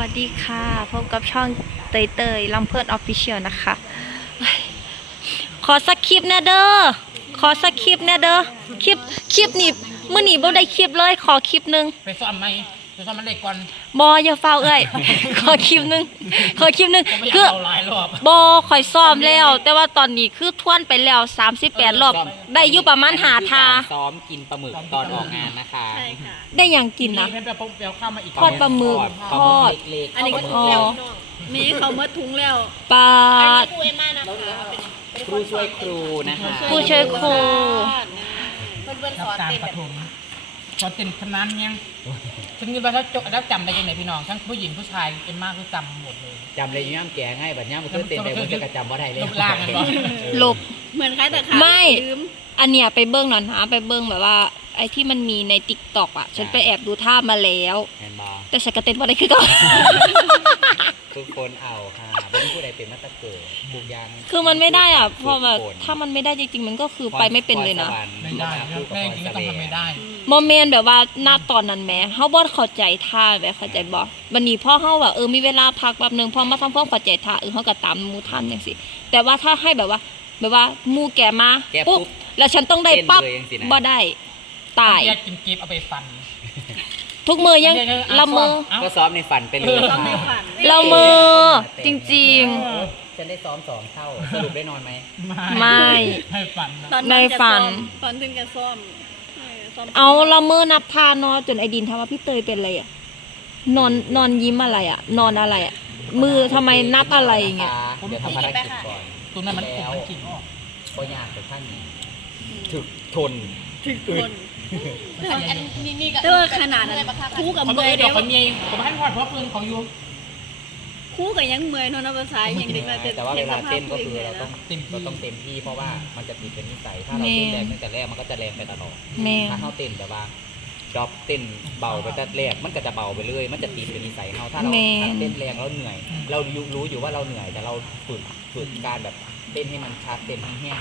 วัสดีค่ะ พบกับช่องเตยเตยลำเพิดออฟฟิเชียลนะคะ ขอสักคลิปนะเด้อ ขอสักคลิปนะเด้อ คลิป คลิปนี่มื่อนี่บ่ได้คลิปเลย ขอคลิปหนึง ไปซ่อมไหม ไปซ่อมมันเล็กก่อนบออย่าเฝ้าเอ้ย ขอคลิปหนึง ขอคลิปหนึง ผมไม่อยากคือเอาหลายรอบบอข่อยซ้อมแล้ว แต่ว่าตอนนี้คือทวนไปแล้ว 38 รอบ ได้อยู่ประมาณหาทา ซ้อมกินปลาหมึกตอนออกงานนะคะใช่ค่ะ ได้หยังกินนะ เพิ่มไปปุ๊บเดี๋ยวเข้ามาอีกทอดปลาหมึกปลาทหอมึดกเล็กๆอันนี้ก็ปลาหถุมึงกแล้วมีเขาเมื่อถุงแล้วปลา อันนี้ครูเอ็มมานะคะเป็นครูช่วยครูนะคะ ผู้ช่วยครู เพื่อนเพื่อนๆสรับอนการเต้นปแบบฐม สอนเต้นคณะยังฉันคิดว่าถ้าจบแล้วจำได้ยังไงพี่น้องทั้งผู้หญิงผู้ชายเอ็มมากคือจำหมดเลยจำเลยย่ำแกงให้บัดย่ำมันเพื่อเต้นแต่มันจะกระจำว่าได้เลยรูปร่างมันบอกลบเหมือนคล้ายแต่ขาไม่ลืมอันเนี้ยไปเบิ้งหน่อยนะไปเบิ้งแบบว่า ไอ้ที่มันมีในติ๊กต็อกอะ ฉันไปแอบดูท่ามาแล้วแมนบอแต่ฉันก็เต้นบ่ได้คือก่อน ทุกคนเอาค่ะไม่มีผู้ใดเป็นมาตะเกิดบุกยางคือมันไม่ได้อะ พอแบบทุกคนถ้ามันไม่ได้จริงๆ มันก็คือไปไม่เป็นเลยนะพรสวรรค์ไม่ได้ครับแม่จริงก็ต้องทำไม่ได้โมเมนต์แบบว่าณตอนนั้นแหม้เฮาบ่เข้าใจท่าแบบเข้าใจบ่วันนี้พอเฮาแบบเออมีเวลาพักแป๊บนึงพอมาทำความเข้าใจท่าเออเฮาก็ตามหมู่ทันจังซี่แต่ว่าถ้าให้แบบว่าแบบว่าหมู่แกมาแกปุ๊ปุ๊บบ แล้วฉันต้องได้เต้นปั๊บเลยจังสินะ บ่ได้ตาย แยกกินกีบเอาไปฟัน ทุกมือยังละเมอก็ซ้อมในฝันไปเลยต้องในฝันละเมอจริงเออฉันได้ซ้อมสองเท่าสรุปได้นอนไหมไม่ให้ฟันนะตอนในนั้นจะฝัซ้อนมตอนถึงจะซ่อมเออซ่อมๆเอาละเมอนับทานเนอะจนไอดินทำว่าพี่เตยเป็นอะไรอะนอนนอนยิ้มอะไรอะ นอนอะไรอะ มือทำไมนับอะไรอย่างเงี้ยเดี๋ยวทำภารกิจก่อนตัวนั้นมันผมมันกินออกก็ยากแต่ท่านถึกทนถึงคน อันนี้นี่ก็แต่ว่าขนาดนั้นคู่กับเขาเมื่ไม่อยเดี๋เดียยววเขามีผมให้พอดเพราะปืนเขาอยู่คู่กับยังเมื่อยเนอะนะภาษาอย่างเด็กเราจะแต่ว่าเวลาเต้นก็ห็คือสเราภต้องพเต็มที่เราต้องเต็มที่เพราะว่ามันจะติดเป็นนิสัย ถ้าเราเต้นแรงตั้งแต่แรกมันก็จะแรงไปตลอดแม่ ถ้าเขาเต้นแบบว่าจอบเต้นเบาไปแต่แรกมันก็จะเบาไปเรื่อยมันจะติดเป็นนิสัยเขาถ้าเราแม่ ถ้าเต้นแรงแล้วเหนื่อย เรารู้รู้อยู่ว่าเราเหนื่อยแต่เราฝึกฝึกการแบบ เต้นให้มันชัดเต้นให้แห้ง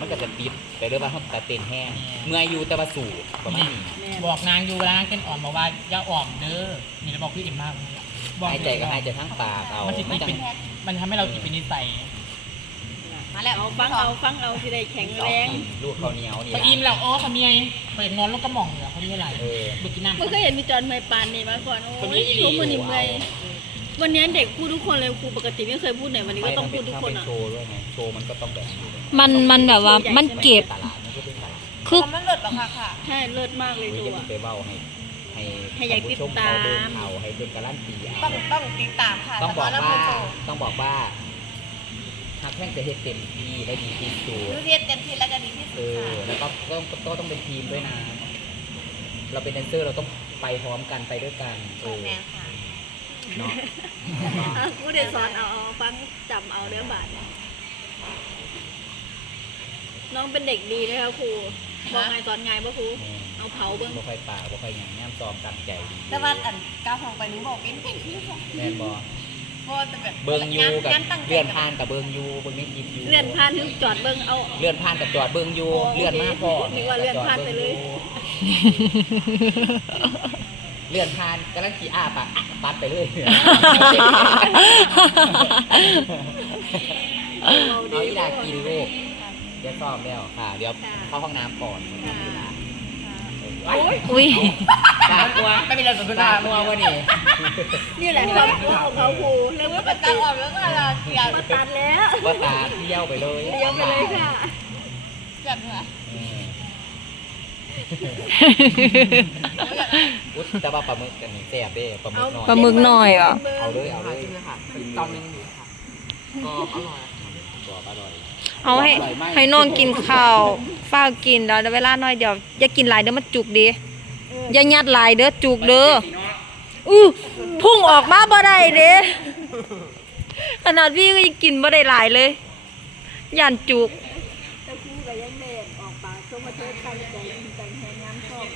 มันก็จะติดไปเรื่อยว่าเขาแต่เต้นแห้งเมื่อยอยู่แต่ว่าสู่ประมาณนี้แม่บอกนางอยู่เวลานางเต้นอ่อมบอกว่าอย่าอ่อมเด้อมีแล้วบอกพี่เอ็มมากบอกหายใจก็หายใจทั้งปากเอามันจะมันติดจะเป็นมันทำให้เราติดเป็นนิสัยมาแล้วเอาฟังเอาฟังเอาที่ได้แข็งชอบแรงกินลูกข้าวเหนียวนี่พออิ่มแล้วอ๋อเขามีไงเปิดนอนแล้วก็มองเหรอเขามีอะไรเออบุกินน้ำไม่เคยเห็นมีจอนเมื่อยปานนี่มาก่อนโอ้คนนี้ยอีหลีทุกมือนี่เมื่อย วันนี้เด็กพูดทุกคนเลยครูปกติไม่เคยพูดไหนวันนี้ก็ต้องพูดทุกคนเป็อะ โชว์ด้วยไงโชว์มันก็ต้องแบบนี้ด้วยมันมันแบบว่ามันเก็บ ตลาดมันก็เป็นตลาดคือ มันเลิศหรอคะค่ะ ใช่เลิศมากเลยไม่ดูจะอะ ไปเบ้าให้ให้ให้อยากติดตาม ผู้ชเขเดินเขาให้เป็นการันตีต้อเอางต้องติดตามค่ะต้องบอกแล้วว่าโชว์ต้องบอกว่าหากแข่งจะเฮ็ดเต็มที่และดีที่สุดดูเรียนเต็มที่แล้วก็ดีที่สุเอดอค่ะแล้วก็ก็ก็ต้องเป็นทีมด้วยนะ เราเป็นแดนเซอร์เราต้องไปพร้อมกันไปด้วยกันเออแม่ค่ะ เนาะอะครูเดี๋ยวสอนเอาเอาฟังจำเอาเนื้อบาทน้องเป็นเด็กดีนะคะครูบอกไงสอนไงปะครู เอาเผาเบิ้งบ่ค่อยป่าบ่ค่อยหยังแง้มซ้อมตั้งใจดีแต่ว่าอันก้าวของไปหนูบอกเป็นเป็นที่ของแม่นบ่เพราะว่าแต่แบบเบิ่งอยูกับงานตั้งใจเลื่อนผ่านกับเบิ่งอยูเบิ่งในคลิปอยูเลื่อนผ่านถึงจอดเบิ้งเอาเลื่อนผ่านกับจอดเบิ่งอยูอ๋อโอเคเลื่อนมาพอนึกว่าเลื่อนผ่านไปเลย เลื่อนผ่านกำลังขี่อ้าปากอะปัดไปเลยเอาเอาดีอีหลากินลูกเดี๋ยวซ้อมแล้วค่ะ เดี๋ยวเข้าห้องน้ำก่อนค่ะอุ้ยปากกลัวไม่เป็นไรสนทปานากกลัววะนี่นี่แหละความกลัวของเขาครูแล้วเมื่ว่าอปเป็นติก้าวออกแล้วก็อะไรเกียบมาตัดแล้วว่าตาเที่ยวไปเลยเลี้ยวไปเลยค่ะเกียบเหนือ อืมอุ๊ยแต่ว่าปลาหมึกกันนี่แซ่บเด้ปลาหมึกน้อยปลาหมึกหน่อยเหรอ เอาเลยเอาเลยตอนนึงอยู่ค่ะก็อร่อยกรอบอร่อย เอาให้ให้น้องกินข้าวฝ้าวกินเดี๋ยวเวลาน้อยเดี๋ยวอย่ากินหลายเดี๋ยวมันจุกดีอย่ายัดหลายเด้อจุกเด้ออู้พุ่งออกมาบ่ได้เด้ขนาดพี่ก็ยังกินบ่ได้หลายเลยยันจุก แต่ครูกับยังเด็กออกปากชมมาเทศตั้งใจแต่งแหงงานชอบ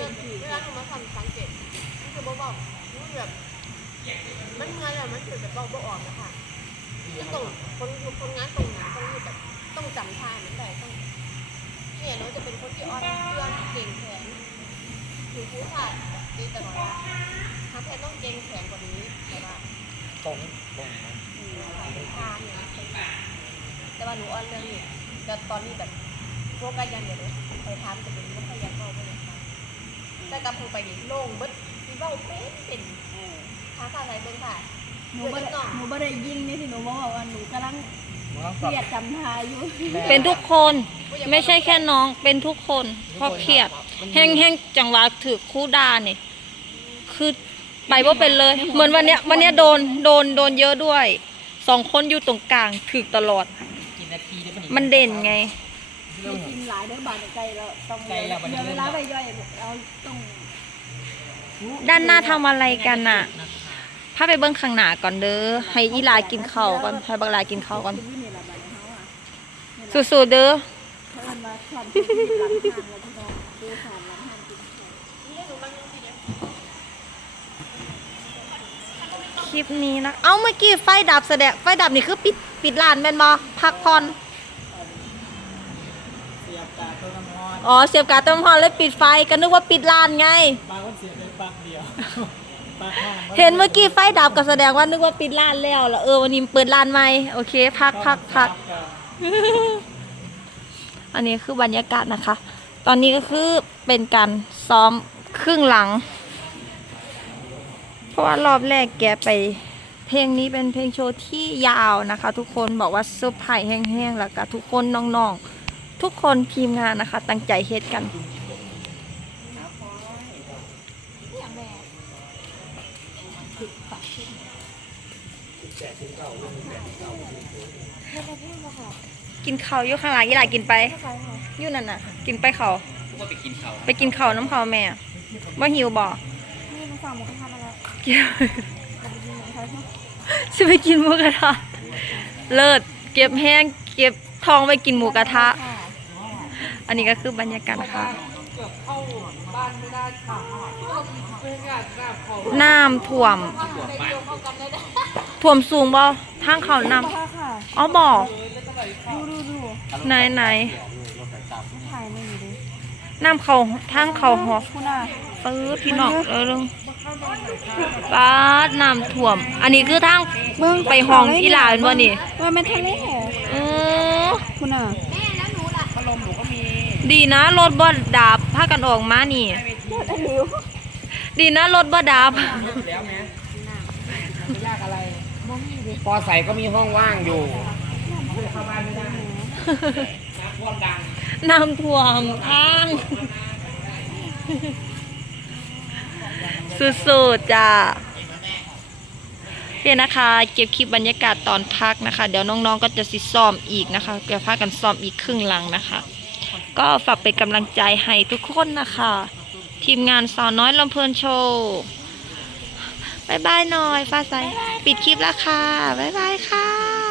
เมื่อเป็นผีเวลาหนูมาสังเกตมันคือบอกมันแบบมันเมื่อยอะมันคือแบบบอบอออกนะคะคือตรงคนคนงานตรงนั้นต้องแบบต้องจำท่ามันได้ต้องเนี่ยหนูจะเป็นคนที่อ่อนเพื่อนเก่งแขนถือผู้ชายดีตลอดทำแทนต้องเก่งแขนกว่านี้แต่ว่าตรงตรงทางเนี่ยแต่ว่าหนูออนเรื่องนี้แต่ตอนนี้แบบโฟกัสอยังเดียวเลยไปทำจะเป็นไม่ค่อยอยากเข้าไปเลย แต่กับผู้ไปนี่โล่งเบิดที่เบ้าเป็นเป็นท้าทายอะไรเบิ่งค่ะหนูบ่ได้หนูบ่ได้ยิงนี่ที่หนูบอกว่าหนูกำลังมันต้องเคปรับรียดจำทาอยู่เป็นทุกคนไม่ใช่แค่น้องเป็นทุกคนเพราะเครียดแห้งแห้งจังหวะถือคู่ดาเนี่ยคือไปว่าเป็นเลย เหมือนวันเนี้ยวันเนี้ยโดนโดนโดนเยอะด้วยสองคนอยู่ตรงกลางถือตลอดกินนาทีเดียวมันเด่นไง เรื่กินหลายเด้อบาดใจเราต้องเราบัดนี้เดี๋ยวเวลาไปย่อยเราต้องด้านหน้าทำอะไรกันน่ะพาไปเบิ้งข้างหน้าก่อนเด้อ ให้อีลากินข้าวก่อนให้บักลากินข้าวก่อน สู้ๆเด้อเขาเอิ้นว่าชอบกินหลังทางแล้วพี่น้องดูสามหลังทางกินข้าวนี่ได้หนูมันยังสิเนี่ยคลิปนี้นะ เอาเมื่อกี้ไฟดับแสดงไฟดับนี่คือปิดปิดร้านแม่นบ่พักผ่อน กาตัวน้ำร้อนอ๋อเสียบการ์ดเต็มพอนแล้วปิดไฟก็นึกว่าปิดร้านไง ปลาก็เสียบไปปากเดียวปากห้องเห็นเมื่อกี้ไฟดับก็แสดงว่านึกว่าปิดร้านแล้วแล้วเออวันนี้เปิดร้านใหม่โอเค พักพักพัก อันนี้คือบรรยากาศนะคะ ตอนนี้ก็คือเป็นการซ้อมครึ่งหลัง เพราะว่ารอบแรกแกไป เพลงนี้เป็นเพลงโชว์ที่ยาวนะคะ ทุกคนบอกว่าเซอร์ไพรส์แห้งๆแล้วก็ทุกคนน้องๆ ทุกคนทีมงานนะคะ ตั้งใจเฮ็ดกัน กินข้าวอยู่ข้างหลังยี่หลากินไปอยู่นั่นน่ะ กินไปเขาก็ไปกินเขาไปกินข้าวน้ำข้าวแม่ว่าหิวบ่นี่มันสั่งหมูกระทะมาแล้วกินจะไปกินหมูกระทะใช่ไหมจะไปกินหมูกระทะเลิศเก็บแห้งเก็บทองไปกินหมูกระทะ อันนี้ก็คือบรรยากาศนะคะเกือบเข้าบ้านไม่ได้ค่ะเพื่อนอยากแบบขอน้ำท่วมไปโยงเข้ากันได้ได้ท่วมสูงบ่ทางเขาน้ค่ะค่ะำอ๋อบ่ดูดูดูไหนไหนถ่ายมาอยู่ดิน้ำเขาทางเขาหอคุณอะเออพี่น้องเออเรื่องปาดน้ำท่วม อันนี้คือทางไปห้องอีหลาเป็นบ่นี่ว่าเป็นทะเลเออคุณอะ ดีนะรถบ่ดับพากันออกมานี่อันนี้ดีนะรถบ่ดับแล้วไหมยากอะไรพอใส่ก็มีห้องว่างอยู่น้ำท่วมทางสุดๆจ้าโอเคนะคะ เก็บคลิปบรรยากาศตอนพักนะคะ เดี๋ยวน้องๆก็จะสิซ้อมอีกนะคะเดี๋ยวพากันซ้อมอีกครึ่งหลังนะคะ ก็ฝากเป็นกำลังใจให้ทุกคนนะคะ ทีมงานสาวน้อยลำเพลินโชว์บายบายหน่อย ฟ้าใสปิดคลิปแล้วค่ะบายบายค่ะ